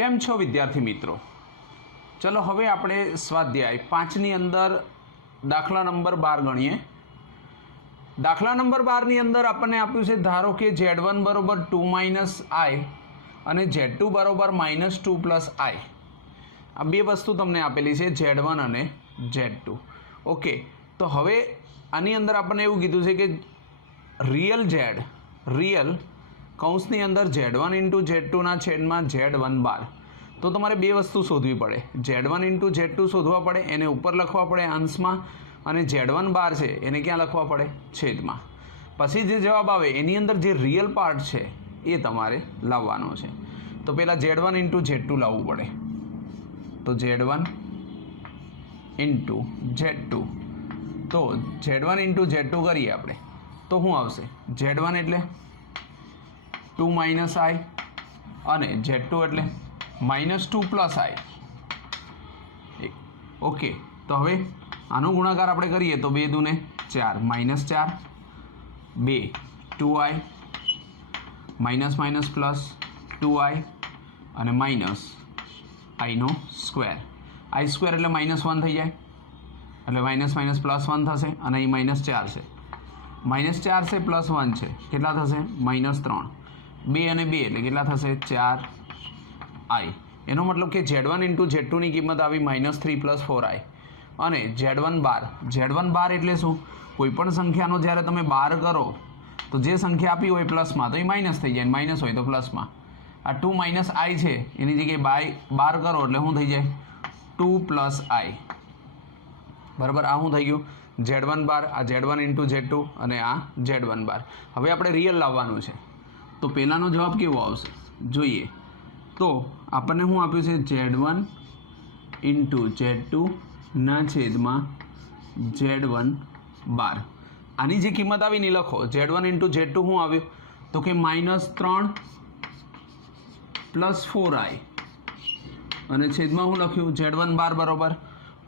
કેમ છો વિદ્યાર્થી મિત્રો? ચલો હવે આપણે સ્વાધ્યાય 5ની અંદર દાખલા નંબર 12 ગણીએ. દાખલા નંબર 12 ની અંદર આપણને આપ્યું છે, ધારો કે Z1 બરોબર 2 - i અને Z2 બરોબર -2 + i. આ બે વસ્તુ તમને આપેલી છે, Z1 અને Z2. ઓકે, તો હવે આની અંદર આપણને એવું કીધું છે કે રિયલ Z, રિયલ કૌંસની અંદર Z1 × Z2 ના છેદમાં Z1 બાર. તો તમારે બે વસ્તુ શોધવી પડે. Z1 × Z2 શોધવા પડે, એને ઉપર લખવા પડે અંશમાં, અને Z1 બાર છે એને ક્યાં લખવા પડે? છેદમાં. પછી જે જવાબ આવે એની અંદર જે રિયલ પાર્ટ છે એ તમારે લાવવાનો છે. તો પહેલાં Z1 × Z2 લાવવું પડે. તો Z1 × Z2. તો Z1 × Z2 કરીએ આપણે તો શું આવશે? Z1 એટલે 2 - i અને Z2 એટલે -2 + i. ઓકે, તો હવે આનો ગુણાકાર આપણે કરીએ તો 2 × 2 = 4, -4 2 2i +++2i અને માઇનસ i² i² એટલે -1 થઈ જાય, એટલે -++1 થશે, અને અહીં -4 છે, -4 છે +1 છે, કેટલા થશે? -3. 2 અને 2 એટલે કેટલા થશે? 4i. એનો મતલબ કે Z1 × Z2 ની કિંમત આવી -3 + 4i. અને Z1 બાર, Z1 બાર એટલે શું? કોઈ પણ સંખ્યાનો જ્યારે તમે બાર કરો તો જે સંખ્યા આપી હોય પ્લસમાં તો એ માઇનસ થઈ જાય, માઇનસ હોય તો પ્લસમાં. આ 2 - i છે એની જગ્યાએ બાર કરો એટલે શું થઈ જાય? 2 + i. બરાબર, આ શું થઈ ગયું? Z1 બાર, આ Z1 × Z2 અને આ Z1 બાર. હવે આપણે રિયલ લાવવાનું છે, તો પહેલાંનો જવાબ કેવો આવશે જોઈએ. તો આપણને શું આપ્યું છે? Z1 × Z2 ના છેદમાં Z1 બાર. આની જે કિંમત આવી ને લખો. Z1 × Z2 શું આવ્યું? તો કે -3 + 4i અને છેદમાં શું લખ્યું? Z1 બાર બરોબર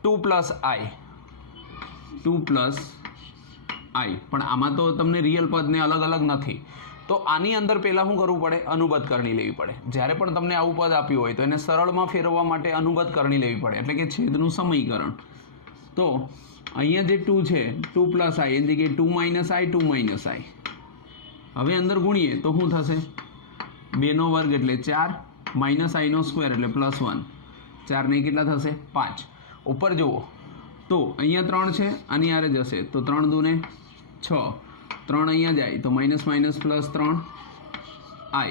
2 + i. 2 + i. પણ આમાં તો તમને રિયલ પદને અલગ અલગ નથી, તો આની અંદર પહેલાં શું કરવું પડે? અનુબદ્ધ કરણી લેવી પડે. જ્યારે પણ તમને આવું પદ આપ્યું હોય તો એને સરળમાં ફેરવવા માટે અનુબદ્ધ કરણી લેવી પડે, એટલે કે છેદનું સમીકરણ. તો અહીંયા જે 2 છે, 2 + i, એની જગ્યાએ 2 - i 2 - i. હવે અંદર ગુણીએ તો શું થશે? 2² એટલે 4, -i² એટલે +1, 4 ને કેટલા થશે? 5. ઉપર જુઓ તો અહીંયા 3 છે, આની હારે જશે તો 3 × 2 = 6, 3 અહીંયા જાય તો -3 +3i,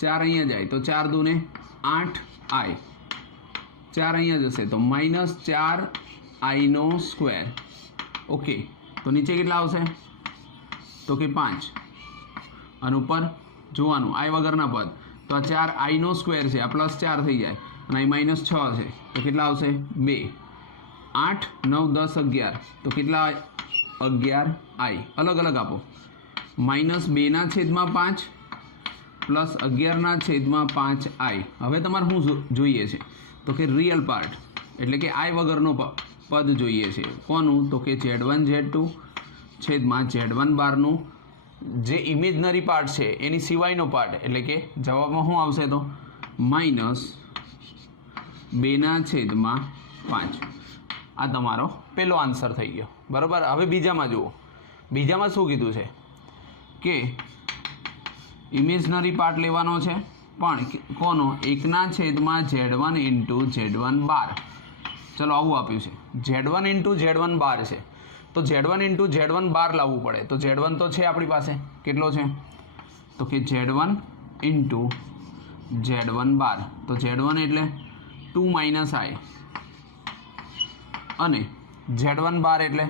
4 અહીંયા જાય તો 4 × 2 = 8i, 4 અહીંયા જશે તો -4i². ઓકે, તો નીચે કેટલા આવશે? તો કે 5. અને ઉપર જોવાનું i વગરના પદ, તો આ 4i² છે, આ +4 થઈ જાય, અને અહીં -6 છે તો કેટલા આવશે? 2. 8 9 10 11 તો કેટલા? 11i. અલગ અલગ આપો. -2/5 + 11/5i. હવે તમારે શું જોઈએ છે? તો કે રિયલ પાર્ટ, એટલે કે i વગરનો પદ જોઈએ છે. કોનું? તો કે Z1 Z2 છેદમાં Z1 બારનું જે ઇમેજનરી પાર્ટ છે એની સિવાયનો પાર્ટ, એટલે કે જવાબમાં શું આવશે? તો -2/5. આ તમારો પહેલો આન્સર થઈ ગયો. બરાબર. હવે બીજામાં જુઓ. બીજામાં શું કીધું છે કે ઇમેજનરી પાર્ટ લેવાનો છે, પણ કોનો? 1/Z1 × Z1 બાર. ચલો આવું આપ્યું છે. Z1 × Z1 બાર છે, તો Z1 × Z1 બાર લાવવું પડે. તો Z1 તો છે આપણી પાસે, કેટલો છે? તો કે Z1 × Z1 બાર. તો Z1 એટલે 2 - i અને Z1 બાર એટલે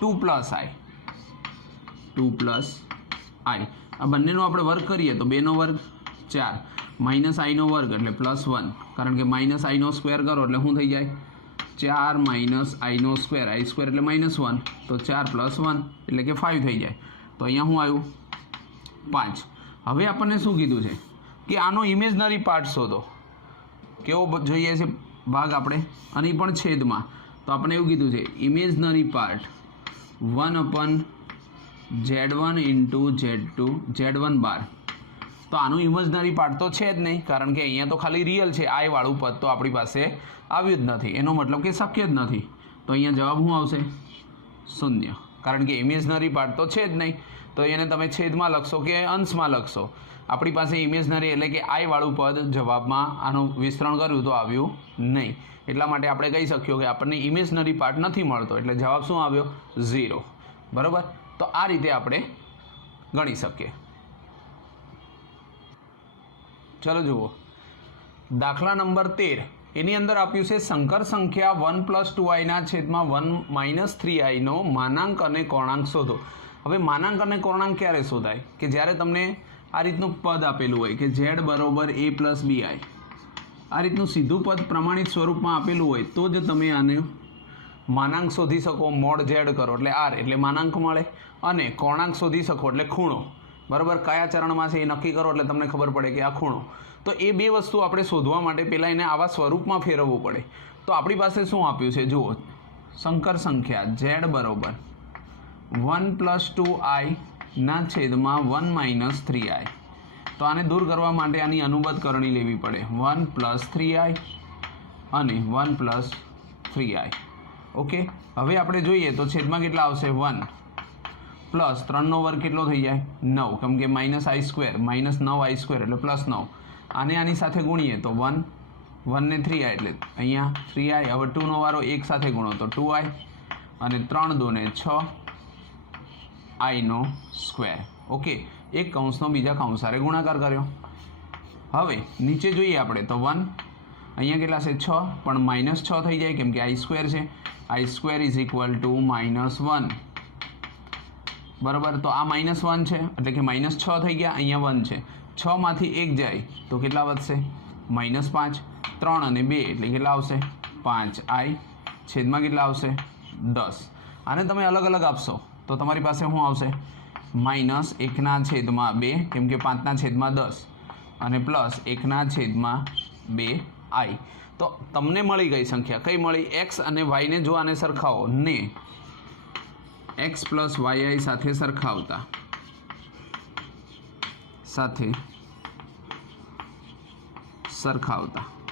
2 + i. 2 + i. આ બંનેનો આપણે વર્ગ કરીએ તો 2² 4, -i² એટલે +1, કારણ કે -i² કરો એટલે શું થઈ જાય? 4 - i², i² એટલે -1, તો 4 + 1 એટલે કે 5 થઈ જાય. તો અહીંયા શું આવ્યું? 5. હવે આપણને શું કીધું છે કે આનો ઇમેજનરી પાર્ટ શોધો. કેવો જોઈએ છે ભાગ આપણે? અને પણ છેદમાં. તો આપણે એવું કીધું છે imaginary part 1/Z1 × Z2 Z1 બાર તો આનું ઇમેજનરી પાર્ટ તો છે જ નહીં, કારણ કે અહીંયા તો ખાલી રિયલ છે. આઈ વાળું પદ તો આપણી પાસે આવ્યું જ નથી, એનો મતલબ કે શક્ય જ નથી. તો અહીંયા જવાબ શું આવશે? 0, કારણ કે ઇમેજનરી પાર્ટ તો છે જ નહીં. તો એને તમે છેદમાં લખશો કે અંશમાં લખશો, આપણી પાસે ઇમેજનરી એટલે કે આઈ વાળું પદ જવાબમાં આનું વિસ્તરણ કર્યું તો આવ્યું નહીં. એટલા માટે આપણે કહી શકીએ કે આપણને ઇમેજનરી પાર્ટ નથી મળતો, એટલે જવાબ શું આવ્યો? 0. બરાબર. તો આ રીતે આપણે ગણી શકીએ. ચલો જુઓ, દાખલા નંબર 13 એની અંદર આપ્યું છે સંકર સંખ્યા 1 + 2i છેદમાં 1 - 3i નો માનાંક અને કોણાંક શોધો. હવે માનાંક અને કોણાંક ક્યારે શોધાય? કે જ્યારે તમને આ રીતનું પદ આપેલું હોય કે z = a + bi, આ રીતનું સીધું પદ પ્રમાણિત સ્વરૂપમાં આપેલું હોય તો જ તમે આને માનાંક શોધી શકો. મોડ z કરો એટલે r એટલે માનાંક મળે, અને કોણાંક શોધી શકો એટલે ખૂણો. બરાબર. કયા ચરણમાં છે એ નક્કી કરો એટલે તમને ખબર પડે કે આ ખૂણો. તો એ બે વસ્તુ આપણે શોધવા માટે પહેલાં એને આવા સ્વરૂપમાં ફેરવવું પડે. તો આપણી પાસે શું આપ્યું છે જુઓ, સંકર સંખ્યા z = 1 + 2i છેદમાં 1 - 3i. તો આને દૂર કરવા માટે આની અનુબદ્ધ કરણી લેવી પડે. 1 + 3i અને 1 + 3i. ઓકે. હવે આપણે જોઈએ તો છેદમાં કેટલા આવશે? 1 પ્લસ 3નો વર્ગ કેટલો થઈ જાય? 9, કેમ કે -i² -9i² એટલે +9. આને આની સાથે ગુણીએ તો 1 ને 3i એટલે અહીંયા 3i. હવે 2નો વારો 1 સાથે ગુણો તો 2i, અને 3 × 2 = 6 i². ઓકે. એક કૌંસનો બીજા કૌંસ સાથે ગુણાકાર કર્યો. હવે નીચે જોઈએ આપણે તો 1 અહીંયા કેટલા છે? 6, પણ -6 થઈ જાય કેમ કે i² છે. i² = -1. બરાબર. તો આ -1 છે એટલે કે -6 થઈ ગયા. અહીંયા 1 છે, 6 માંથી 1 જાય તો કેટલા વધશે? -5. 3 અને 2 એટલે કેટલા આવશે? 5i છેદમાં કેટલા આવશે? 10. આને તમે અલગ અલગ આપશો તો તમારી પાસે શું આવશે? -1/2 કેમ કે 5/10 અને +1/2i. તો તમને મળી ગઈ સંખ્યા. કઈ મળી? x અને y ને જો આને સરખાવો ને x + yi સાથે સરખાવતા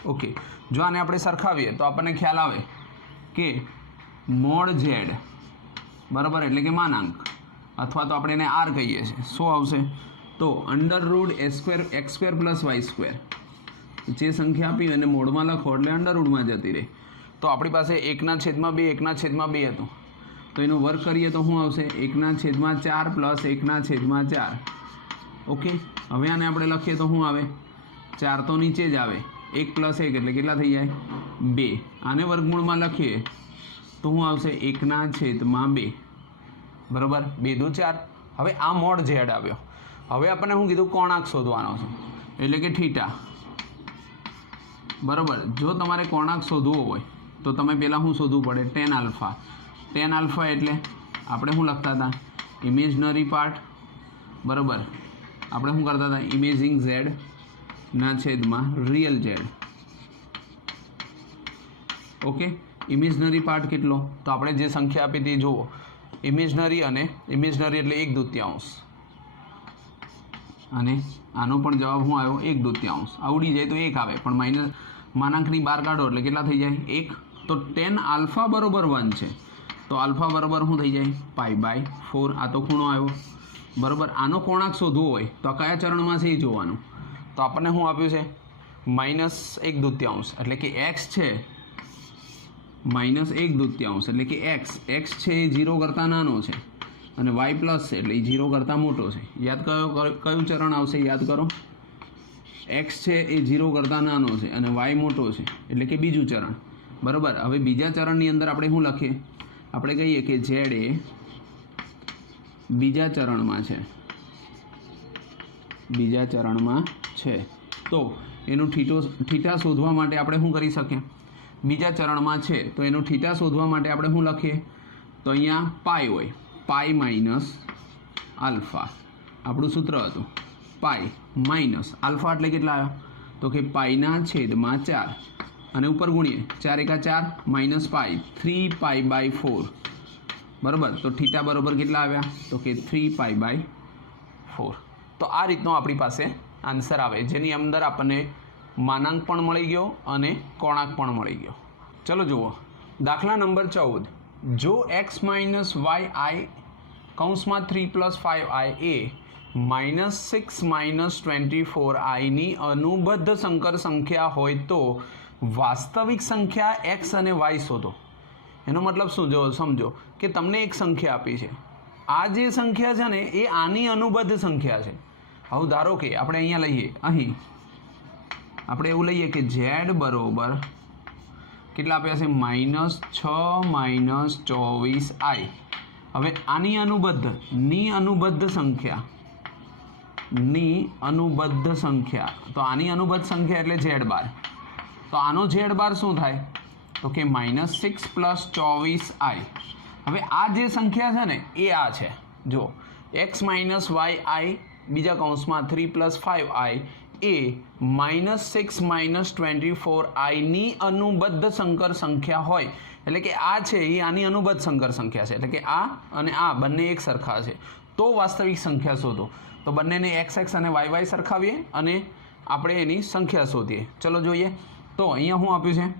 ઓકે. જો આને આપણે સરખાવીએ તો આપણને ખ્યાલ આવે કે મોડ z બરાબર એટલે કે માનાંક, અથવા તો આપણે એને r કહીએ છીએ, શું આવશે? તો √a² x² + y². જે સંખ્યા આપી અને મોડમાં લખો એટલે અંડરરૂટમાં જતી રહે. તો આપણી પાસે 1/2 1/2 હતું, તો એનો વર્ગ કરીએ તો શું આવશે? 1/4 + 1/4. ઓકે. હવે આને આપણે લખીએ તો શું આવે? 4 તો નીચે જ આવે, 1 + 1 એટલે કેટલા થઈ જાય? 2. આને વર્ગમૂળમાં લખીએ તો શું આવશે? 1/2. બરાબર. 2 × 4. હવે આ મોડ z આવ્યો. હવે આપણને શું કીધું? કોણાંક શોધવાનો છે, એટલે કે થીટા. બરાબર. જો તમારે કોણાંક શોધવો હોય તો તમે પહેલાં શું શોધવું પડે? tan α. tan α એટલે આપણે શું લખતા હતા? Imaginary part. બરાબર. આપણે શું કરતા હતા? ઇમેજિંગ z છેદમાં real z. Okay. Imaginary part કેટલો? તો આપણે જે સંખ્યા આપી હતી જુઓ, ઇમેજનરી એટલે 1/2, અને આનો પણ જવાબ શું આવ્યો? 1/2. આવડી જાય તો 1 આવે, પણ માનાંકની બહાર કાઢો એટલે કેટલા થઈ જાય? 1. તો tan α = 1 છે, તો α બરાબર શું થઈ જાય? π/4. આ તો ખૂણો આવ્યો. બરાબર. આનો કોણાંક શોધવો હોય તો આ કયા ચરણમાં છે એ જોવાનું. તો આપણને શું આપ્યું છે? -1/2 એટલે કે x છે -1/2 એટલે કે x છે એ 0 કરતાં નાનો છે, અને y પ્લસ છે એટલે એ 0 કરતાં મોટો છે. યાદ કયું ચરણ આવશે? યાદ કરો. x છે એ 0 કરતાં નાનો છે અને y મોટો છે એટલે કે બીજું ચરણ. બરાબર. હવે બીજા ચરણની અંદર આપણે શું લખીએ? આપણે કહીએ કે z એ બીજા ચરણમાં છે. તો એનું થીટા શોધવા માટે આપણે શું કરી શકીએ? બીજા ચરણમાં છે તો એનું થીટા શોધવા માટે આપણે શું લખીએ? તો અહીંયા પાઈ હોય, π - α આપણું સૂત્ર હતું. π - α એટલે કેટલા આવ્યા? તો કે π/4, અને ઉપર ગુણીએ 4 × 4 -π 3π/4. બરાબર. તો થીટા બરાબર કેટલા આવ્યા? તો કે 3π/4. તો આ રીતનો આપણી પાસે આન્સર આવે, જેની અંદર આપણને માનાંક પણ મળી ગયો અને કોણાંક પણ મળી ગયો. ચલો જુઓ દાખલા નંબર 14. જો x માઇનસ વાય આઈ કૌંસમાં 3 + 5i એ -6 - 24i ની અનુબદ્ધ સંકર સંખ્યા હોય તો વાસ્તવિક સંખ્યા x અને y શોધો. એનો મતલબ શું? જો સમજો કે તમને એક સંખ્યા આપી છે. આ જે સંખ્યા છે ને એ આની અનુબદ્ધ સંખ્યા છે. હવે ધારો કે આપણે અહીંયા લઈએ, અહીં આપણે એવું લઈએ કે z બરોબર કેટલા આપ્યા છે? -6 - 24i. હવે આની અનુબદ્ધ સંખ્યા તો આની અનુબદ્ધ સંખ્યા એટલે z બાર. તો આનો z બાર શું થાય? તો કે -6 + 24i. હવે આ જે સંખ્યા છે ને એ આ છે. જો x - yi બીજા કૌંસમાં 3 + 5i એ -6 - 24i ની અનુબદ્ધ સંકર સંખ્યા હોય, એટલે કે આ છે એ આની અનુબદ્ધ સંકર સંખ્યા છે, એટલે કે આ અને આ બંને એક સરખા છે, તો વાસ્તવિક સંખ્યા શોધો. તો બંનેને x અને y સરખાવીએ અને આપણે એની સંખ્યા શોધીએ. ચલો જોઈએ. તો અહીંયા શું આપ્યું છે?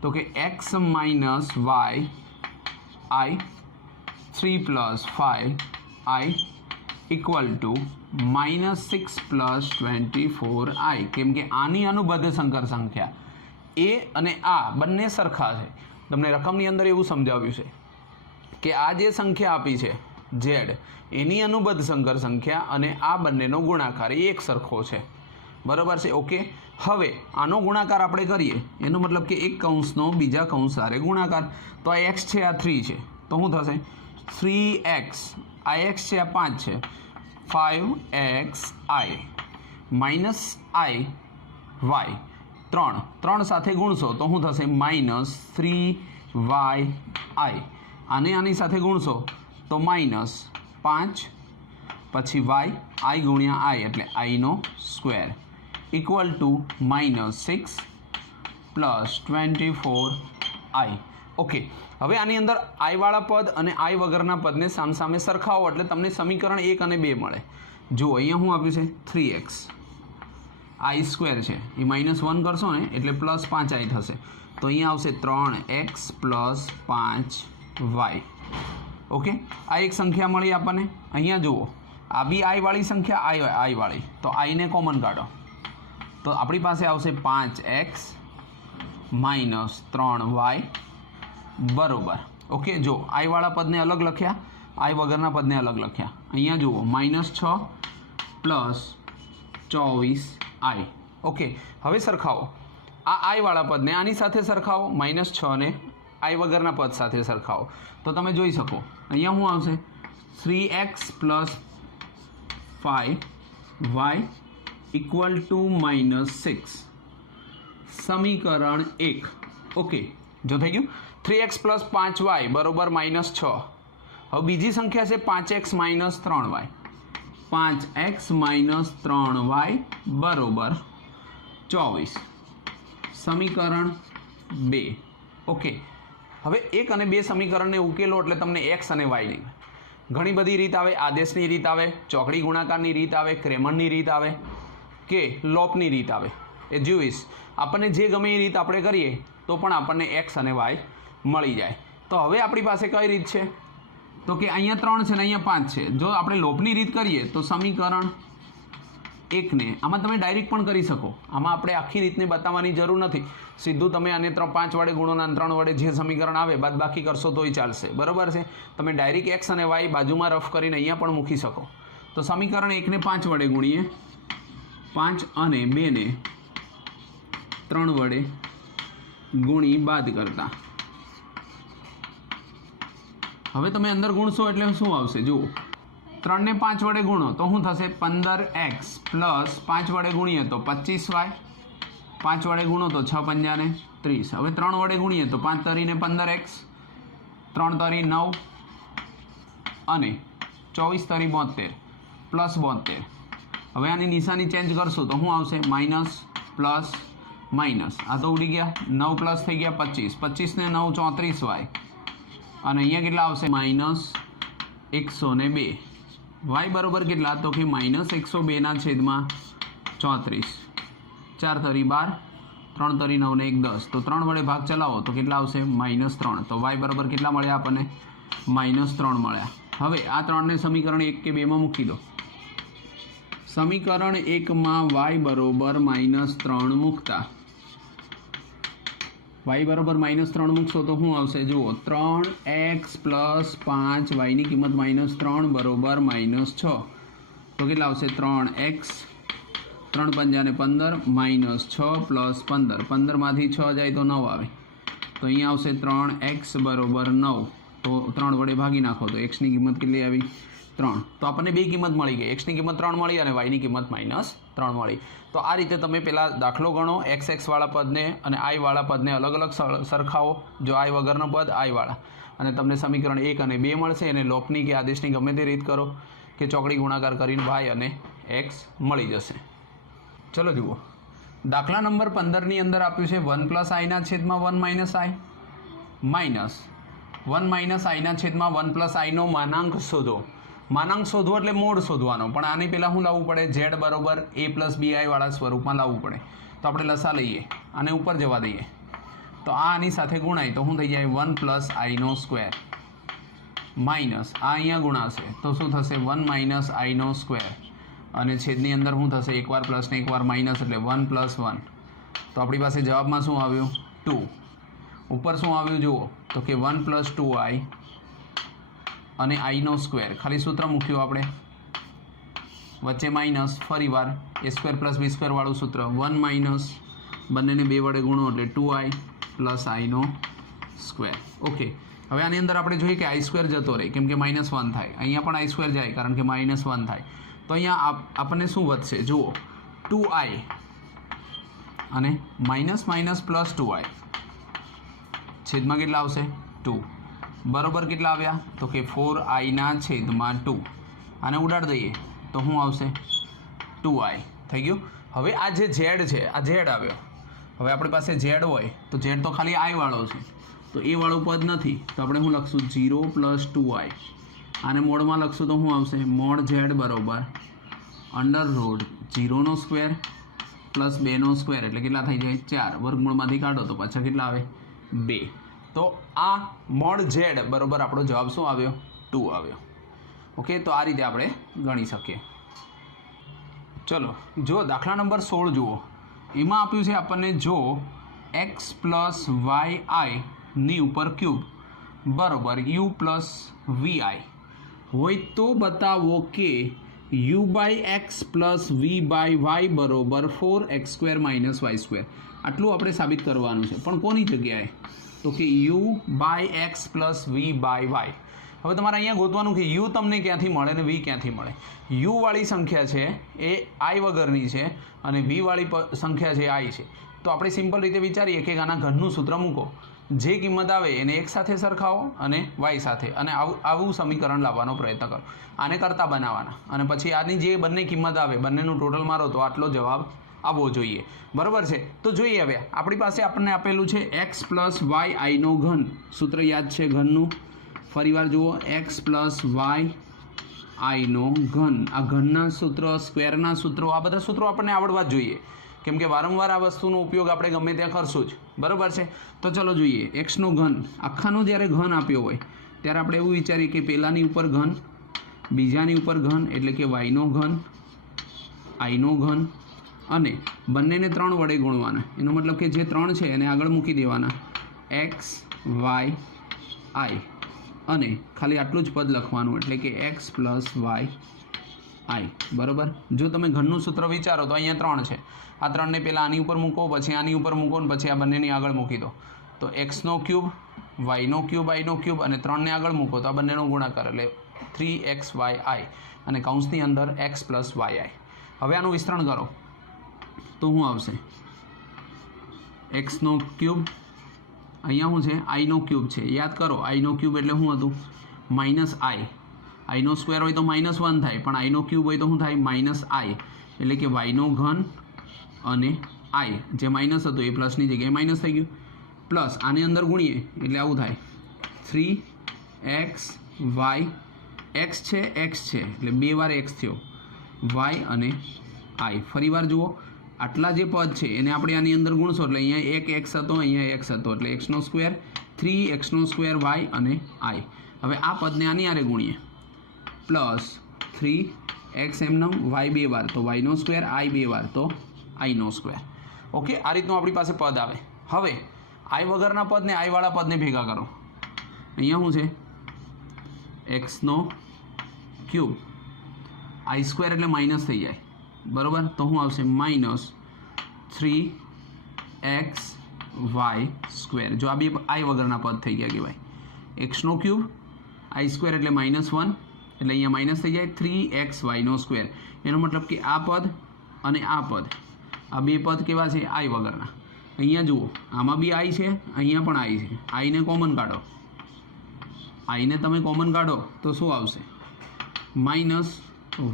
તો કે x - y i 3 + 5i = -6 + 24i. કેમ કે આની અનુબદ્ધ સંકર સંખ્યા એ અને આ બંને સરખા છે. તમને રકમની અંદર એવું સમજાવ્યું છે કે આ જે સંખ્યા આપી છે z એની અનુબદ્ધ સંકર સંખ્યા અને આ બંનેનો ગુણાકાર એ એક સરખો છે. બરાબર છે? ઓકે. હવે આનો ગુણાકાર આપણે કરીએ, એનો મતલબ કે એક કૌંસનો બીજા કૌંસ સાથે ગુણાકાર. તો આ x છે, આ 3 છે, તો શું થશે? 3x, આ x છે, આ 5 છે, 5xi -i y 3 સાથે ગુણશો તો શું થશે? -3yi. આને આની સાથે ગુણશો તો -5 પછી y i ગુણ્યા i એટલે i² = -6 + 24i. ઓકે. હવે આની અંદર i વાળા પદ અને i વગરના પદને સામસામે સરખાવો એટલે તમને સમીકરણ 1 અને 2 મળે. જો અહીંયા શું આપ્યું છે? 3x i² છે, એ -1 કરશો ને એટલે +5i થશે. તો અહીંયા આવશે 3x + 5y. ઓકે. આ એક સંખ્યા મળી આપણને. અહીંયા જુઓ આ બી i વાળી સંખ્યા, i વાળી, તો i ને કોમન કાઢો તો આપણી પાસે આવશે 5x - 3y બરોબર. ઓકે. જો i વાળા પદને અલગ લખ્યા, i વગરના પદને અલગ લખ્યા. અહીંયા જુઓ -6 + 24i. ઓકે. હવે સરખાવો આ i વાળા પદને આની સાથે સરખાવો, -6 ને i વગરના પદ સાથે સરખાવો તો તમે જોઈ શકો અહીંયા શું આવશે? 3x + 5y = -6. સમીકરણ 1. ઓકે. જો થઈ ગયું? 3x + 5y બરોબર -6. હવે બીજી સંખ્યા છે 5x - 3y. 5x - 3y બરોબર 24. સમીકરણ 2. ઓકે. હવે 1 અને 2 સમીકરણને ઉકેલો એટલે તમને x અને y ની ઘણી બધી રીત આવે. આદેશની રીત આવે, ચોકડી ગુણાકારની રીત આવે, ક્રેમરની રીત આવે કે લોપની રીત આવે. એ જોઈશ આપણને જે ગમે એ રીત આપણે કરીએ તો પણ આપણને x અને y મળી જાય. તો હવે આપણી પાસે કઈ રીત છે? તો કે અહીંયા 3 છે ને અહીંયા 5 છે. જો આપણે લોપની રીત કરીએ તો સમીકરણ 1ને આમાં તમે ડાયરેક્ટ પણ કરી શકો. આમાં આપણે આખી રીતને બતાવવાની જરૂર નથી. સીધું તમે આને 5 વડે ગુણો અને 3 વડે જે સમીકરણ આવે બાદબાકી કરશો તોય ચાલશે. બરાબર છે? તમે ડાયરેક્ટ x અને y બાજુમાં રફ કરીને અહીંયા પણ મૂકી શકો. તો સમીકરણ 1ને 5 વડે ગુણીએ, 5 અને 2ને 3 વડે ગુણી બાદ કરતા. હવે તમે અંદર ગુણશો એટલે શું આવશે? જુઓ 3 ને 5 વડે ગુણો તો શું થશે? 15x + 5 વડે ગુણીએ તો 25y, 5 વડે ગુણો તો 6 × 5 = 30. હવે 3 વડે ગુણીએ તો 5 તરી 15x, 3 તરી 9 અને 24 તરી 72 + 72. હવે આની નિશાની ચેન્જ કરશું તો શું આવશે? માઇનસ આ તો ઉડી ગયા, 9 પ્લસ થઈ ગયા 25, 25 ને 9 34y અને અહીંયા કેટલા આવશે? -102. y બરોબર કેટલા? તો કે -102 ના છેદમાં 34, 4 તરી 12, 3 તરી 9 ને 1 10, તો 3 વડે ભાગ ચલાવો તો કેટલા આવશે? -3. તો y બરાબર કેટલા મળ્યા આપણને? -3 મળ્યા. હવે આ 3ને સમીકરણ 1 કે 2 માં મૂકી દો. સમીકરણ 1 માં y બરાબર -3 મૂકતા y બરાબર -3 મૂકશો તો શું આવશે? જુઓ, 3x + 5 y ની કિંમત -3 બરાબર -6. તો કેટલા આવશે? 3x 3 પંજા 15 -6 + 15, 15 માંથી 6 જાય તો 9 આવે. તો અહીંયા આવશે 3x બરાબર 9. તો 3 વડે ભાગી નાખો તો x ની કિંમત કેટલી આવી? 3. તો આપણને બે કિંમત મળી ગઈ. x ની કિંમત 3 મળી અને y ની કિંમત -3 મળી. તો આ રીતે તમે પેલા દાખલો ગણો, x વાળા પદને અને i વાળા પદને અલગ અલગ સરખાવો. જો i વગરનો પદ, i વાળા, અને તમને સમીકરણ 1 અને 2 મળશે. અને લોપની કે આદેશની ગમે તે રીત કરો કે ચોકડી ગુણાકાર કરીને y અને x મળી જશે. ચલો જુઓ, દાખલા નંબર 15 ની અંદર આપ્યું છે 1 + i ના છેદમાં 1 - i માઇનસ 1 - i ના છેદમાં 1 + i નો માનાંક શોધો. માનાંક શોધવો એટલે મોડ શોધવાનો, પણ આની પહેલાં શું લાવવું પડે? z બરાબર a + bi વાળા સ્વરૂપમાં લાવવું પડે. તો આપણે લસા લઈએ, આને ઉપર જવા દઈએ, તો આ આની સાથે ગુણાય તો શું થઈ જાય? 1 + i² માઇનસ આ અહીંયા ગુણાશે તો શું થશે? 1 - i². અને છેદની અંદર શું થશે? એકવાર પ્લસ ને એકવાર માઇનસ એટલે 1 + 1. તો આપણી પાસે જવાબમાં શું આવ્યું? 2. ઉપર શું આવ્યું જુઓ, તો કે 1 + 2i અને i². ખાલી સૂત્ર મૂક્યું આપણે, વચ્ચે માઇનસ, ફરી વાર a² + b² વાળું સૂત્ર. 1 - બંનેને 2 વડે ગુણો એટલે 2i + i². ઓકે, હવે આની અંદર આપણે જોઈએ કે i² જતો રહે, કેમ કે -1 થાય. અહીંયા પણ i² જાય કારણ કે -1 થાય. તો અહીંયા આપણને શું વધશે? જુઓ, 2i અને -- +2i છેદમાં કેટલા આવશે? 2. બરોબર કેટલા આવ્યા? તો કે 4i ના છેદમાં 2. આને ઉડાડી દઈએ તો શું આવશે? 2i થઈ ગયું. હવે આ જે z છે, આ z આવ્યો. હવે આપણી પાસે z હોય તો z તો ખાલી i વાળો છે, તો એ વાળું પદ નથી. તો આપણે શું લખશું? 0 + 2i. આને મોડમાં લખશું તો શું આવશે? mod z બરાબર √0² + 2² એટલે કેટલા થઈ જાય? 4. વર્ગમૂળમાંથી કાઢો તો પાછા કેટલા આવે? 2. તો આ mod z બરાબર આપણો જવાબ શું આવ્યો? 2 આવ્યો. ઓકે, તો આ રીતે આપણે ગણી શકીએ. ચલો, જો દાખલા નંબર 16 જુઓ, એમાં આપ્યું છે આપણને, જો x + yi ની ઉપર ક્યુબ બરાબર u + vi હોય તો બતાવો કે u/x + v/y બરાબર 4x² - y². આટલું આપણે સાબિત કરવાનું છે, પણ કોની જગ્યાએ? તો કે u/x + v/y. હવે તમારે અહીંયા ગોતવાનું કે u તમને ક્યાંથી મળે અને v ક્યાંથી મળે. u વાળી સંખ્યા છે એ i વગરની છે અને v વાળી સંખ્યા છે i છે. તો આપણે સિમ્પલ રીતે વિચારીએ કે આના ઘનનું સૂત્ર મૂકો, જે કિંમત આવે એને x સાથે સરખાવો અને y સાથે, અને આવું સમીકરણ લાવવાનો પ્રયત્ન કરો. આને કરતા બનાવવાના, અને પછી આની જે બંને કિંમત આવે બંનેનું ટોટલ મારો તો આટલો જવાબ આવવો જોઈએ. બરાબર છે? તો જોઈએ, હવે આપણી પાસે આપણને આપેલું છે x + y i નો ઘન. સૂત્ર યાદ છે ઘનનું? ફરીવાર જુઓ, x + y i નો ઘન. આ ઘનના સૂત્ર, સ્ક્વેરના સૂત્રો, આ બધા સૂત્રો આપણને આવડવા જ જોઈએ, કેમ કે વારંવાર આ વસ્તુનો ઉપયોગ આપણે ગમે ત્યાં કરશું જ. બરાબર છે? તો ચલો જોઈએ, x નો ઘન. આખાનો જ્યારે ઘન આપ્યો હોય ત્યારે આપણે એવું વિચારીએ કે પહેલાની ઉપર ઘન, બીજાની ઉપર ઘન એટલે કે y નો ઘન, i નો ઘન, અને બંનેને 3 વડે ગુણવાના. એનો મતલબ કે જે 3 છે એને આગળ મૂકી દેવાના, x y i, અને ખાલી આટલું જ પદ લખવાનું એટલે કે x + y i. બરાબર? જો તમે ઘનનું સૂત્ર વિચારો તો અહીંયા 3 છે. આ 3ને પહેલાં આની ઉપર મૂકો, પછી આની ઉપર મૂકો, અને પછી આ બંનેની આગળ મૂકી દો. તો x² y³ i³ અને 3ને આગળ મૂકો તો આ બંનેનો ગુણાકાર એટલે 3xyi, અને કૌંસની અંદર x + yi. હવે આનું વિસ્તરણ કરો તો શું આવશે? x³ અહીંયા શું છે? i³ છે. યાદ કરો, i³ એટલે શું હતું? -i. i² હોય તો -1 થાય, પણ i³ હોય તો શું થાય? -i. એટલે કે y નો ઘન અને i, જે માઇનસ હતું એ પ્લસની જગ્યાએ માઇનસ થઈ ગયું. પ્લસ આની અંદર ગુણીએ એટલે આવું થાય, 3xy. x છે એટલે 2 વાર x થયો, y અને આઈ. ફરી વાર જુઓ, આટલા જે પદ છે એને આપણે આની અંદર ગુણશો એટલે અહીંયા એક એક્સ હતો, અહીંયા એક્સ હતો એટલે એક્સનો સ્ક્વેર, 3x વાય અને આઈ. હવે આ પદને આની આરે ગુણીએ પ્લસ 3x એમનો વાય 2 વાર તો વાયનો સ્ક્વેર, આઈ 2 વાર તો આઈનો સ્ક્વેર. ઓકે, આ રીતનું આપણી પાસે પદ આવે. હવે આઈ વગરના પદને આઈવાળા પદને ભેગા કરો. અહીંયા શું છે? એક્સનો ક્યુબ, આઈ સ્ક્વેર એટલે માઇનસ થઈ જાય, બરાબર? તો શું આવશે? Minus 3x Y square. જો આ બે આઈ વગરના પદ થઈ ગયા કહેવાય. એક્સનો ક્યુબ, આઈ સ્ક્વેર એટલે -1 એટલે અહીંયા માઇનસ થઈ જાય 3x વાયનો સ્ક્વેર. એનો મતલબ કે આ પદ અને આ પદ, આ બે પદ કેવા છે? આઈ વગરના. અહીંયા જુઓ, આમાં બી આઈ છે, અહીંયા પણ આઈ છે. આઈને કોમન કાઢો, આઈને તમે કોમન કાઢો તો શું આવશે? માઇનસ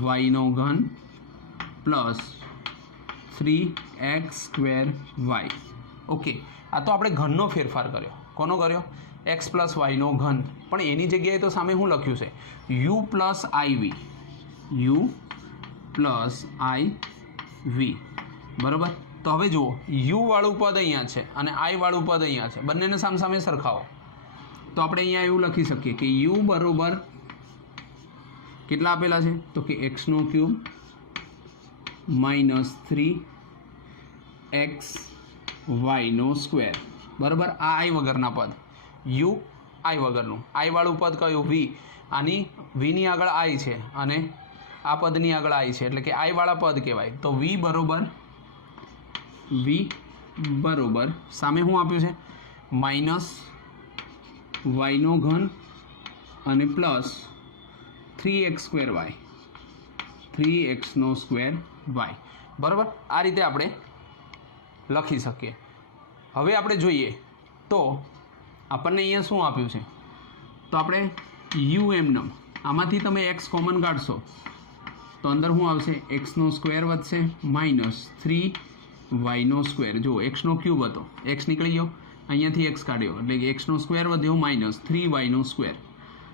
વાયનો ઘન પ્લસ 3x² વાય. ઓકે, આ તો આપણે ઘનનો ફેરફાર કર્યો. કોનો કર્યો? x + વાયનો ઘન. પણ એની જગ્યાએ તો સામે શું લખ્યું છે? u + iv, u + iv, બરાબર? તો હવે જુઓ, u વાળું પદ અહીંયા છે અને i વાળું પદ અહીંયા છે, બંનેને સામસામે સરખાવો. તો આપણે અહીંયા એવું લખી શકીએ કે u બરાબર કેટલા આપેલા છે? તો કે એક્સનો ક્યુબ માઇનસ 3x વાયનો સ્ક્વેર, બરાબર? આ આઈ વગરના પદ, યુ આઈ વગરનું. આઈ વાળું પદ કયું? વી. આની વીની આગળ આઈ છે અને આ પદની આગળ આઈ છે એટલે કે આઈ વાળા પદ કહેવાય. તો વી બરોબર સામે શું આપ્યું છે? માઇનસ વાયનો ઘન અને plus 3x² Y, 3x² Y, બરાબર? આ રીતે આપણે લખી શકીએ. હવે આપણે જોઈએ તો આપણને અહીંયા શું આપ્યું છે? તો આપણે યુ એમનો, આમાંથી તમે એક્સ કોમન કાઢશો તો અંદર શું આવશે? એક્સનો સ્ક્વેર વધશે માઇનસ 3yનો સ્ક્વેર. જો એક્સનો ક્યુબ હતો, એક્સ નીકળી ગયો, અહીંયાથી એક્સ કાઢ્યો એટલે કે એક્સનો સ્ક્વેર વધ્યો માઇનસ 3yનો સ્ક્વેર.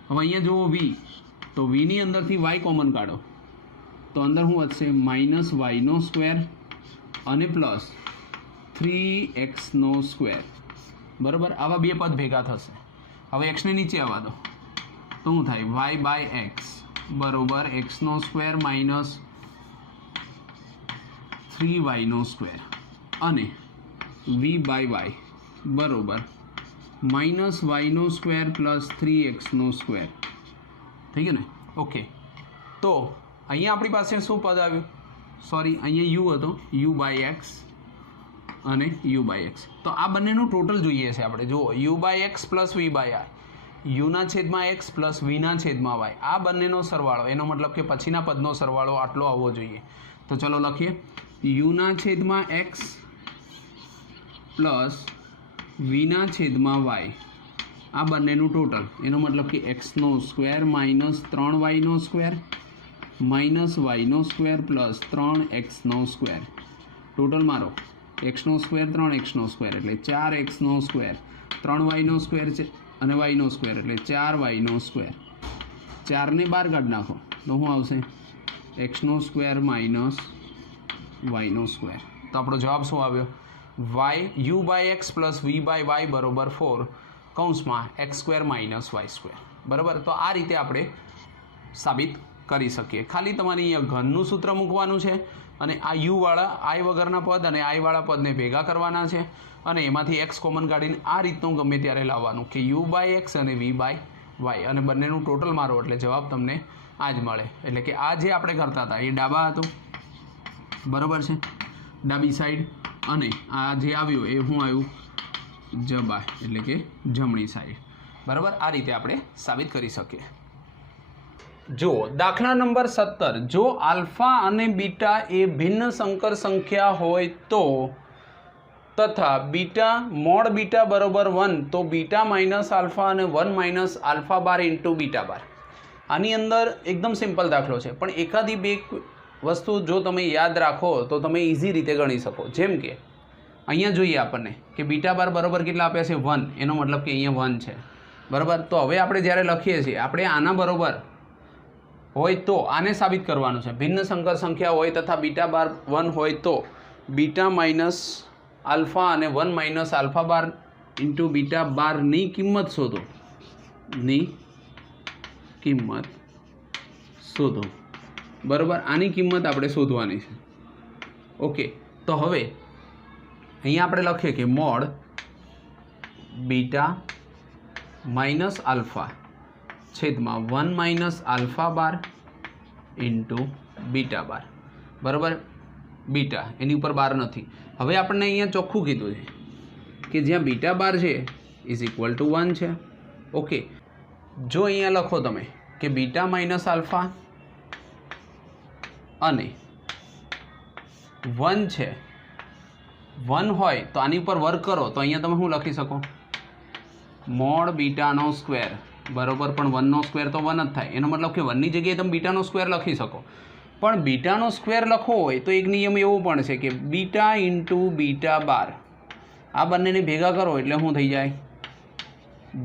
હવે અહીંયા જુઓ વી, તો વીની અંદરથી વાય કોમન કાઢો તો અંદર શું વધશે? માઇનસ વાયનો સ્ક્વેર અને પ્લસ 3x², બરાબર? આવા બે પદ ભેગા થશે. હવે એક્સને નીચે આવવા દો તો શું થાય? y/x બરાબર એક્સનો સ્ક્વેર માઇનસ 3yનો સ્ક્વેર અને v/y બરાબર માઇનસ વાયનો સ્ક્વેર પ્લસ 3x². થઈ ગયું ને? ઓકે, તો અહીંયા આપણી પાસે શું પદ આવ્યું? સોરી, અહીંયા યુ હતો, u/x અને u/x. તો આ બંનેનું ટોટલ જોઈએ છે આપણે. જુઓ, u/x પ્લસ v/y, યુના છેદમાં x પ્લસ વીના છેદમાં y, આ બંનેનો સરવાળો, એનો મતલબ કે પછીના પદનો સરવાળો આટલો આવવો જોઈએ. તો ચલો લખીએ, યુના છેદમાં x પ્લસ વીના છેદમાં y, આ બંનેનું ટોટલ, એનો મતલબ કે એક્સનો સ્ક્વેર માઇનસ 3yનો સ્ક્વેર માઇનસ વાયનો સ્ક્વેર પ્લસ 3x². ટોટલ મારો એક્સનો સ્ક્વેર 3xનો સ્ક્વેર એટલે 4xનો સ્ક્વેર, 3yનો સ્ક્વેર છે અને વાયનો સ્ક્વેર એટલે 4yનો સ્ક્વેર. 4ને બહાર કાઢી નાખો તો શું આવશે? એક્સનો સ્ક્વેર માઇનસ વાયનો સ્ક્વેર. તો આપણો જવાબ શું આવ્યો? u/x પ્લસ v/y બરાબર 4 કૌંસમાં x² માઇનસ y², બરાબર? તો આ રીતે આપણે સાબિત કરી શકીએ. ખાલી તમારે અહીંયા ઘનનું સૂત્ર મૂકવાનું છે અને આ યુવાળા આઈ વગરના પદ અને આઈવાળા પદને ભેગા કરવાના છે અને એમાંથી એક્સ કોમન કાઢીને આ રીતનું ગમે ત્યારે લાવવાનું કે u/x અને v/y અને બંનેનું ટોટલ મારો એટલે જવાબ તમને આ જ મળે. એટલે કે આ જે આપણે કરતા હતા એ ડાબા હતું, બરાબર છે, ડાબી સાઈડ, અને આ જે આવ્યું એ શું આવ્યું? જબા એટલે કે જમણી સાઈડ, બરાબર? આ રીતે આપણે સાબિત કરી શકીએ. જો દાખલા નંબર 17, જો આલ્ફા અને બીટા એ ભિન્ન સંકર સંખ્યા હોય તો તથા બીટા મોડ બીટા બરાબર 1 તો બીટા માઇનસ આલ્ફા અને 1 minus alpha bar into beta bar. આની અંદર એકદમ સિમ્પલ દાખલો છે, પણ એકાદી બે વસ્તુ જો તમે યાદ રાખો તો તમે ઇઝી રીતે ગણી શકો. જેમ કે અહીંયા જોઈએ આપણને કે બીટા બાર બરાબર કેટલા આપ્યા છે? 1. એનો મતલબ કે અહીંયા 1 છે, બરાબર? તો હવે આપણે જ્યારે લખીએ છીએ આપણે આના બરાબર હોય તો આને સાબિત કરવાનું છે. ભિન્ન સંકર સંખ્યા હોય તથા બીટા બાર 1 હોય તો બીટા માઇનસ આલ્ફા અને 1 minus alpha bar into beta બારની કિંમત શોધો. ની કિંમત શોધો. બરાબર, આની કિંમત આપણે શોધવાની છે. ઓકે, તો હવે અહીંયા આપણે લખીએ કે મોડ બીટા માઇનસ આલ્ફા છેદમાં 1 minus alpha bar into beta bar. બરાબર, બીટા એની ઉપર બાર નથી. હવે આપણને અહીંયા ચોખ્ખું કીધું છે કે જ્યાં બીટા બાર છે ઇઝ ઇક્વલ ટુ 1 છે. ઓકે, જો અહીંયા લખો તમે કે બીટા માઇનસ આલ્ફા અને 1 છે, 1 હોય તો આની ઉપર વર્ક કરો તો અહીંયા તમે શું લખી શકો? મોડ બીટાનો સ્ક્વેર બરાબર, પણ 1નો સ્ક્વેર તો 1 જ થાય. એનો મતલબ કે 1ની જગ્યાએ તમે બીટાનો સ્ક્વેર લખી શકો. પણ બીટાનો સ્ક્વેર લખવો હોય તો એક નિયમ એવો પણ છે કે બીટા ઇન્ટુ બીટા બાર આ બંનેને ભેગા કરો એટલે શું થઈ જાય?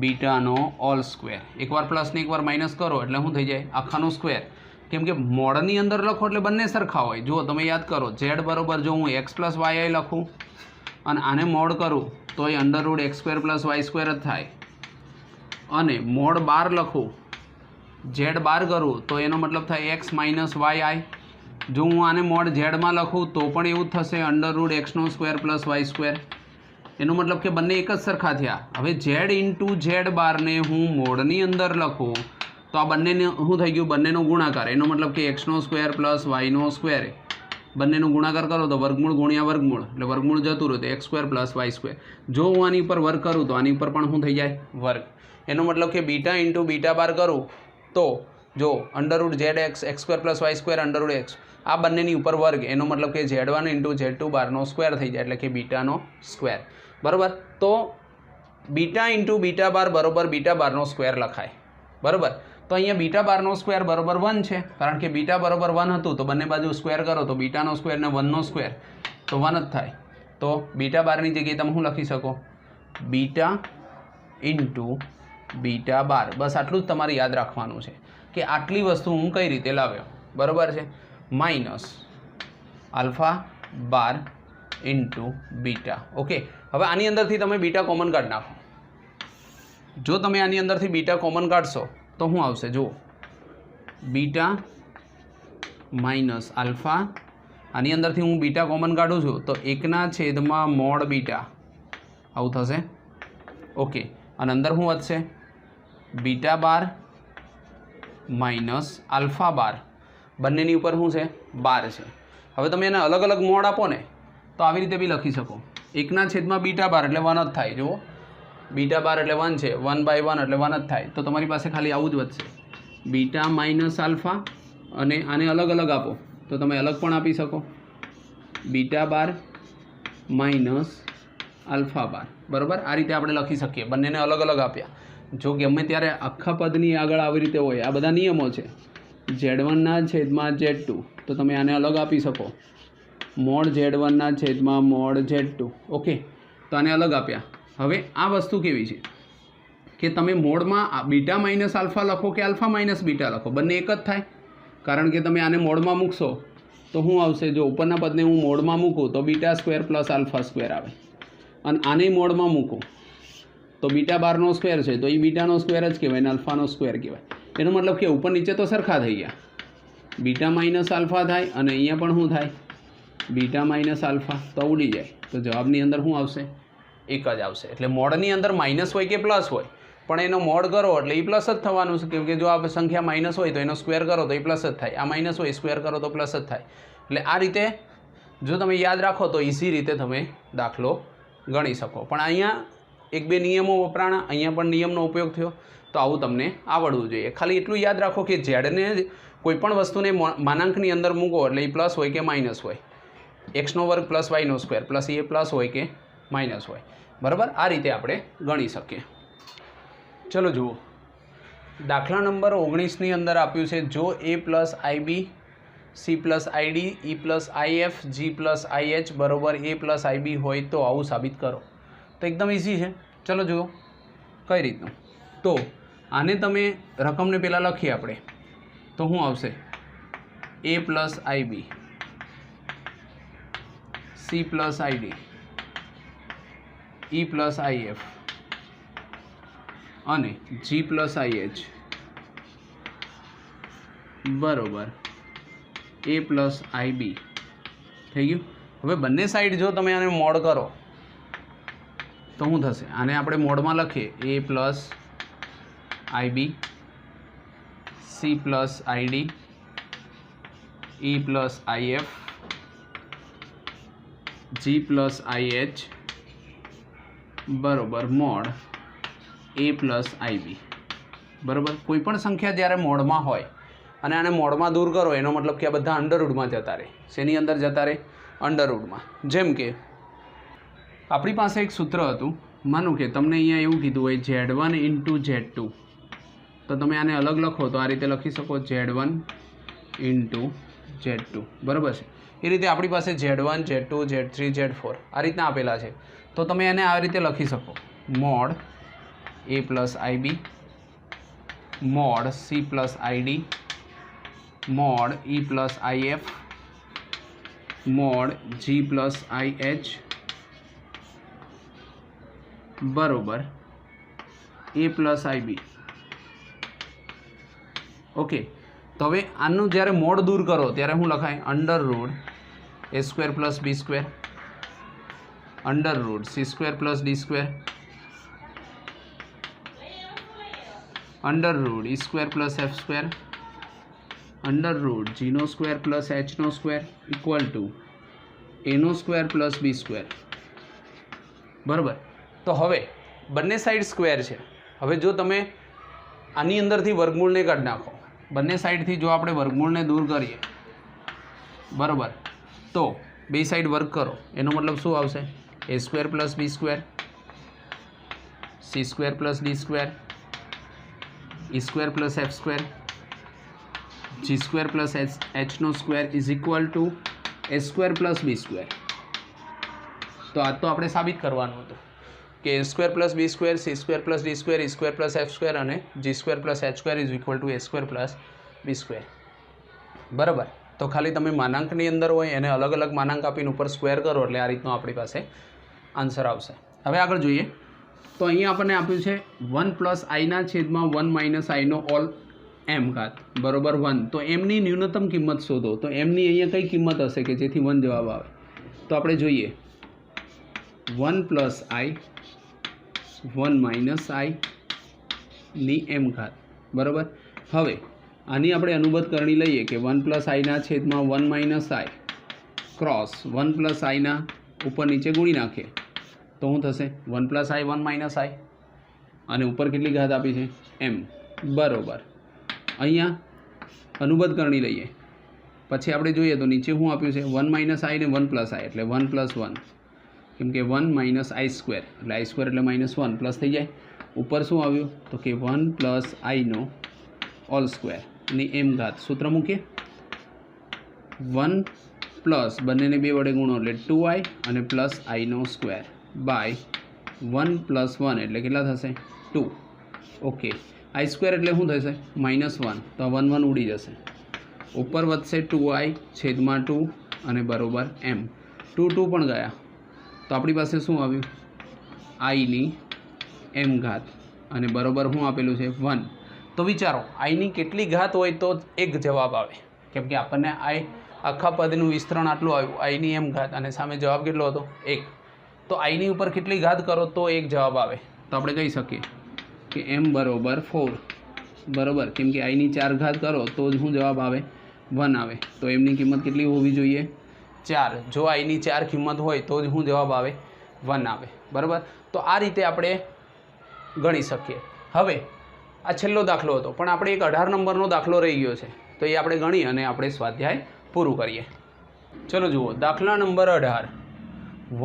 બીટાનો ઓલ સ્ક્વેર. એકવાર પ્લસ ને એકવાર માઇનસ કરો એટલે શું થઈ જાય? આખાનો સ્ક્વેર. કેમ કે મોડની અંદર લખો એટલે બંને સરખા હોય. જુઓ તમે યાદ કરો, ઝેડ બરાબર જો હું એક્સ પ્લસ વાય લખું અને આને મોડ કરું તો એ under root X square plus Y square જ થાય. અને મોડ બાર લખું, ઝેડ બાર કરું તો એનો મતલબ થાય એક્સ માઇનસ વાય આઈ. જો હું આને મોડ ઝેડમાં લખું તો પણ એવું જ થશે, અંડર રૂટ એક્સનો સ્ક્વેર પ્લસ વાય સ્ક્વેર. એનો મતલબ કે બંને એક જ સરખા થયા. હવે ઝેડ ઇન્ટુ ઝેડ બારને હું મોડની અંદર લખું તો આ બંનેને શું થઈ ગયું? બંનેનો ગુણાકાર. એનો મતલબ કે એક્સનો સ્ક્વેર પ્લસ વાયનો સ્ક્વેર, બંનેનો ગુણાકાર કરો તો વર્ગમૂળ ગુણ્યા વર્ગમૂળ, એટલે વર્ગમૂળ જતું રહ્યું તો X square plus Y square. જો હું આની ઉપર વર્ગ કરું તો આની ઉપર પણ શું થઈ જાય? વર્ગ. એનો મતલબ કે બીટા ઇન્ટુ બીટા બાર કરું તો જો under root Z X X square plus Y square under root X, આ બંનેની ઉપર વર્ગ. એનો મતલબ કે ઝેડ1 ઇન્ટુ ઝેડ2 બારનો સ્ક્વેર થઈ જાય, એટલે કે બીટાનો સ્ક્વેર. બરાબર, તો બીટા ઇન્ટુ બીટા બાર બરાબર બીટા બારનો સ્ક્વેર લખાય. બરાબર, તો અહીંયા બીટા બારનો સ્ક્વેર બરાબર 1 છે, કારણ કે બીટા બરાબર 1 હતું તો બંને બાજુ સ્ક્વેર કરો તો બીટાનો સ્ક્વેર ને 1નો સ્ક્વેર તો 1 જ થાય. તો બીટા બારની જગ્યાએ તમે શું લખી શકો? બીટા ઇન્ટુ બીટા બાર. બસ આટલું જ તમારે યાદ રાખવાનું છે કે આટલી વસ્તુ હું કઈ રીતે લાવ્યો. બરાબર છે, minus alpha bar into beta. Okay, હવે આની અંદરથી તમે બીટા કોમન કાઢી નાખો. જો તમે આની અંદરથી બીટા કોમન કાઢશો તો શું આવશે? જુઓ, બીટા માઇનસ આલ્ફા, આની અંદરથી હું બીટા કોમન કાઢું છું તો 1ના છેદમાં મોડ બીટા આવું થશે. ઓકે, અને અંદર શું વધશે? બીટા બાર માઇનસ આલ્ફા બાર, બંનેની ઉપર શું છે? બાર છે. હવે તમે એને અલગ અલગ મોડ આપો ને તો આવી રીતે બી લખી શકો. 1ના છેદમાં બીટા બાર એટલે 1 જ થાય. જુઓ, બીટા બાર એટલે 1 છે, 1/1 એટલે 1 જ થાય. તો તમારી પાસે ખાલી આવું જ વધશે, બીટા માઇનસ આલ્ફા. અને આને અલગ અલગ આપો તો તમે અલગ પણ આપી શકો, બીટા બાર માઇનસ આલ્ફા બાર. બરાબર, આ રીતે આપણે લખી શકીએ. બંનેને અલગ અલગ આપ્યા. જો ગમે ત્યારે આખા પદની આગળ આવી રીતે હોય, આ બધા નિયમો છે. ઝેડ1ના છેદમાં ઝેડ2 તો તમે આને અલગ આપી શકો, મોડ ઝેડ1ના છેદમાં મોડ ઝેડ2. ઓકે, તો આને અલગ આપ્યા. હવે આ વસ્તુ કેવી છે કે તમે મોડમાં બીટા માઇનસ આલ્ફા લખો કે આલ્ફા માઇનસ બીટા લખો, બંને એક જ થાય. કારણ કે તમે આને મોડમાં મૂકશો તો શું આવશે? જો ઉપરના પદને હું મોડમાં મૂકું તો beta square plus alpha square આવે, અને આને મોડમાં મૂકું તો બીટા બારનો સ્ક્વેર છે તો એ બીટાનો સ્ક્વેર જ કહેવાય ને આલ્ફાનો સ્ક્વેર કહેવાય. એનો મતલબ કે ઉપર નીચે તો સરખા થઈ ગયા. બીટા માઇનસ આલ્ફા થાય અને અહીંયા પણ શું થાય? Beta minus alpha. તો ઉડી જાય. તો જવાબની અંદર શું આવશે? એક જ આવશે. એટલે મોડની અંદર માઇનસ હોય કે પ્લસ હોય, પણ એનો મોડ કરો એટલે એ પ્લસ જ થવાનું છે. કેમ કે જો આ સંખ્યા માઇનસ હોય તો એનો સ્ક્વેર કરો તો એ પ્લસ જ થાય, આ માઇનસ હોય સ્ક્વેર કરો તો પ્લસ જ થાય. એટલે આ રીતે જો તમે યાદ રાખો તો ઇઝી રીતે તમે દાખલો ગણી શકો. પણ અહીંયા એક બે નિયમો વપરાણા, અહીંયા પણ નિયમનો ઉપયોગ થયો. તો આવું તમને આવડવું જોઈએ. ખાલી એટલું યાદ રાખો કે ઝેડને કોઈપણ વસ્તુને માનાંકની અંદર મૂકો એટલે એ પ્લસ હોય કે માઇનસ હોય. એક્સનો વર્ગ પ્લસ વાયનો સ્ક્વેર પ્લસ એ પ્લસ હોય કે માઇનસ હોય. બરાબર, આ રીતે આપણે ગણી શકીએ. ચલો જુઓ, દાખલા નંબર 19ની અંદર આપ્યું છે, જો a plus IB C plus ID E plus IF G plus IH બરાબર a પ્લસ IB હોય તો આવું સાબિત કરો. તો એકદમ ઇઝી છે. ચલો જુઓ કઈ રીતનું. તો આને તમે રકમને પહેલાં લખીએ આપણે તો શું આવશે a plus ib c plus id e plus if અને g પ્લસ ih બરોબર a પ્લસ ib થઈ ગયું. હવે બંને સાઈડ જો તમે આને મોડ કરો તો શું થશે? આને આપણે મોડમાં લખીએ a plus ib c plus id e plus if g plus ih બરોબર મોડ a પ્લસ ib. બરાબર. કોઈ પણ સંખ્યા જ્યારે મોડમાં હોય અને આને મોડમાં દૂર કરો એનો મતલબ કે આ બધા અંડરરૂટમાં જતા રહે. શેની અંદર જતા રહે? અંડરરૂટમાં. જેમ કે આપણી પાસે એક સૂત્ર હતું, માનું કે તમને અહીંયા એવું કીધું હોય Z1 ઇન્ટુ Z2, તો તમે આને અલગ લખો તો આ રીતે લખી શકો Z1 ઇન્ટુ Z2. બરાબર છે. એ રીતે આપણી પાસે Z1 Z2 Z3 Z4 આ રીતના આપેલા છે, તો તમે એને આ રીતે લખી શકો mode a plus ib mode c plus id mode e plus if mode g plus ih બરોબર a પ્લસ ib. ઓકે. તો હવે આનું જ્યારે મોડ દૂર કરો ત્યારે શું લખાય? Under root a square plus b square under root c square plus d square under root e square plus f square under root g નો સ્ક્વેર પ્લસ h નો સ્ક્વેર ઇક્વલ ટુ a નો square plus b square. બરાબર. તો હવે બંને side square છે. હવે જો તમે આની અંદરથી વર્ગમૂળને કાઢી નાખો, બંને સાઈડથી જો આપણે વર્ગમૂળને દૂર કરીએ બરાબર, તો બે સાઈડ વર્ગ કરો એનો મતલબ શું આવશે? a square plus b square c square plus d square e square plus f square g square plus h નો square is equal to a square plus b square. તો આ તો આપણે સાબિત કરવાનું હતું કે a square plus b square c square plus d square e square plus f square અને g square plus h square is equal to a square plus b square. બરાબર. તો ખાલી તમે માનાંકની અંદર હોય એને અલગ અલગ માનાંક આપીને ઉપર સ્ક્વેર કરો એટલે આ રીતનો આપણી પાસે આન્સર આવશે. હવે આગળ જોઈએ તો અહીંયા આપણને આપ્યું છે 1 પ્લસ આઈના છેદમાં 1 માઇનસ આઈનો ઓલ એમ ઘાત બરોબર 1. તો એમની ન્યૂનતમ કિંમત શોધો. તો એમની અહીંયા કઈ કિંમત હશે કે જેથી 1 જવાબ આવે? તો આપણે જોઈએ 1 પ્લસ આઈ 1 માઇનસ આઈની એમ ઘાત બરાબર. હવે આની આપણે અનુબંધ કરણી લઈએ કે 1 પ્લસ આઈના છેદમાં 1 માઇનસ આઈ ક્રોસ 1 પ્લસ આઈના ઉપર નીચે ગુણી નાખીએ તો શું થશે? 1 પ્લસ આઈ 1 માઇનસ આઈ અને ઉપર કેટલી ઘાત આપી છે? એમ બરોબર. અહીંયા અનુબંધ કરણી લઈએ પછી આપણે જોઈએ તો નીચે શું આપ્યું છે? 1 માઇનસ આઈ ને 1 પ્લસ આઈ એટલે 1 પ્લસ 1, કેમ કે 1 માઇનસ આઈ સ્ક્વેર એટલે આઈ સ્ક્વેર એટલે માઇનસ 1 પ્લસ થઈ જાય. ઉપર શું આવ્યું? તો કે 1 પ્લસ આઈનો ઓલ સ્ક્વેર ની એમ ઘાત. સૂત્ર મૂકીએ 1 પ્લસ બંનેને 2 વડે ગુણો એટલે 2i અને પ્લસ આઈનો સ્ક્વેર બાય 1 પ્લસ 1 એટલે કેટલા થશે? 2. ઓકે. આઈ સ્ક્વેર એટલે શું થશે? માઇનસ 1. તો 1 1 ઉડી જશે. ઉપર વધશે 2i છેદમાં 2 અને બરોબર એમ. 2 2 પણ ગયા તો આપણી પાસે શું આવ્યું? આઈની એમ ઘાત અને બરોબર શું આપેલું છે? 1. તો વિચારો આઈની કેટલી ઘાત હોય તો એક જવાબ આવે? કેમ કે આપણને આઈ આખા પદનું વિસ્તરણ આટલું આવ્યું, આઈની એમ ઘાત, અને સામે જવાબ કેટલો હતો? 1. તો આઈની ઉપર કેટલી ઘાત કરો તો એક જવાબ આવે? તો આપણે કહી શકીએ કે એમ બરોબર 4 બરાબર. કેમ કે આઈની 4 ઘાત કરો તો જ શું જવાબ આવે? 1 આવે. તો એમની કિંમત કેટલી હોવી જોઈએ? 4. જો આઈની 4 કિંમત હોય તો જ શું જવાબ આવે? 1 આવે. બરાબર. તો આ રીતે આપણે ગણી શકીએ. હવે આ છેલ્લો દાખલો હતો પણ આપણે એક 18 નંબરનો દાખલો રહી ગયો છે તો એ આપણે ગણી અને આપણે સ્વાધ્યાય પૂરું કરીએ. ચલો જુઓ દાખલા નંબર 18.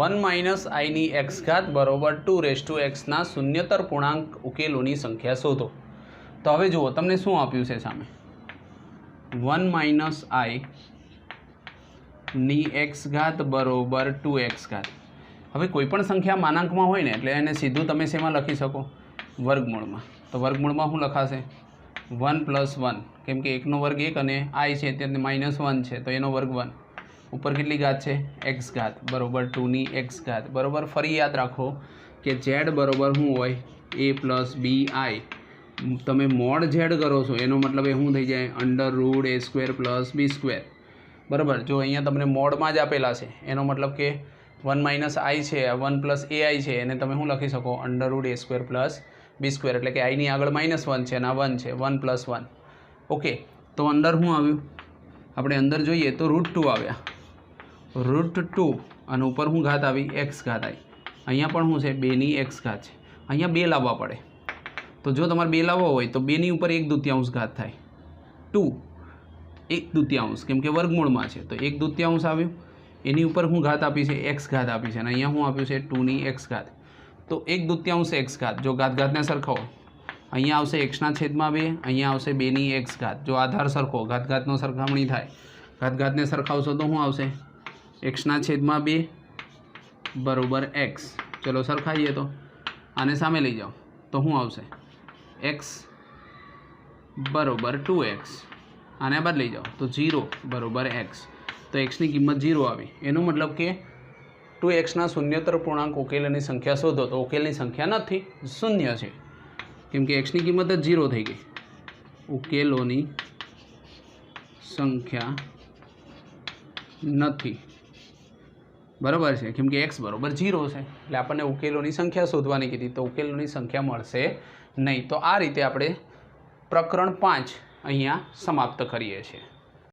1 માઇનસ આઈની એક્સ ઘાત બરોબર 2x ના શૂન્યતર પૂર્ણાંક ઉકેલોની સંખ્યા શોધો. તો હવે જુઓ તમને શું આપ્યું છે સામે? 1 માઇનસ આઈની એક્સ ઘાત બરોબર 2x ઘાત. હવે કોઈ પણ સંખ્યા માનાંકમાં હોય ને એટલે એને સીધું તમે શેમાં લખી શકો? વર્ગમૂળમાં. તો વર્ગમૂળમાં શું લખાશે? 1 + 1 કેમ કે 1નો વર્ગ 1 અને I છે એટલે -1 છે તો એનો વર્ગ 1 ઉપર કેટલી ઘાત છે x ઘાત બરાબર 2ની x ઘાત બરાબર. ફરી યાદ રાખો કે z બરાબર શું હોય a + bi. તમે મોડ z કરો છો એનો મતલબ એ શું થઈ જાય √a² + b². બરાબર. જો અહીંયા તમને મોડમાં જ આપેલા છે એનો મતલબ કે 1 - I છે 1 + ai છે એને તમે શું લખી શકો √a² + b². એટલે કે I ની આગળ -1 છે અને આ 1 છે 1 + 1. ઓકે. તો અંદર શું આવ્યું આપણે અંદર જોઈએ તો √2 આવ્યા √2 અને ઉપર શું ઘાત આવી x ઘાત આવી. અહીંયા પણ શું છે 2ની x ઘાત છે. અહીંયા 2 લાવવા પડે તો જો તમારે 2 લાવવા હોય તો 2ની ઉપર 1/2 ઘાત થાય 2 1/2 કેમ કે વર્ગમૂળમાં છે તો 1/2 આવ્યું. એની ઉપર શું ઘાત આપી છે x ઘાત આપી છે અને અહીંયા શું આપ્યું છે 2ની x ઘાત. તો 1/2 x ઘાત જો ઘાતને સરખાવો અહીંયા આવશે x/2 અહીંયા આવશે 2ની x ઘાત. જો આધાર સરખો ઘાતનો સરખામણી થાય ઘાતને સરખાવશો તો શું આવશે x/2 બરાબર x. ચલો સરખાઈએ તો આને સામે લઈ જાઓ તો શું આવશે x બરાબર 2x. આને બાદ લઈ જાઓ તો 0 બરાબર x. તો xની કિંમત 0 આવી. એનો મતલબ કે 2xના શૂન્યતર પૂર્ણાંક ઉકેલની સંખ્યા શોધો તો ઉકેલની સંખ્યા નથી શૂન્ય છે કેમ કે xની કિંમત જ 0 થઈ ગઈ. ઉકેલોની સંખ્યા નથી બરાબર છે કેમ કે x બરાબર 0 છે એટલે આપણને ઉકેલોની સંખ્યા શોધવાની કીધી તો ઉકેલોની સંખ્યા મળશે નહીં. તો આ રીતે આપણે પ્રકરણ 5 અહીંયા સમાપ્ત કરીએ છીએ.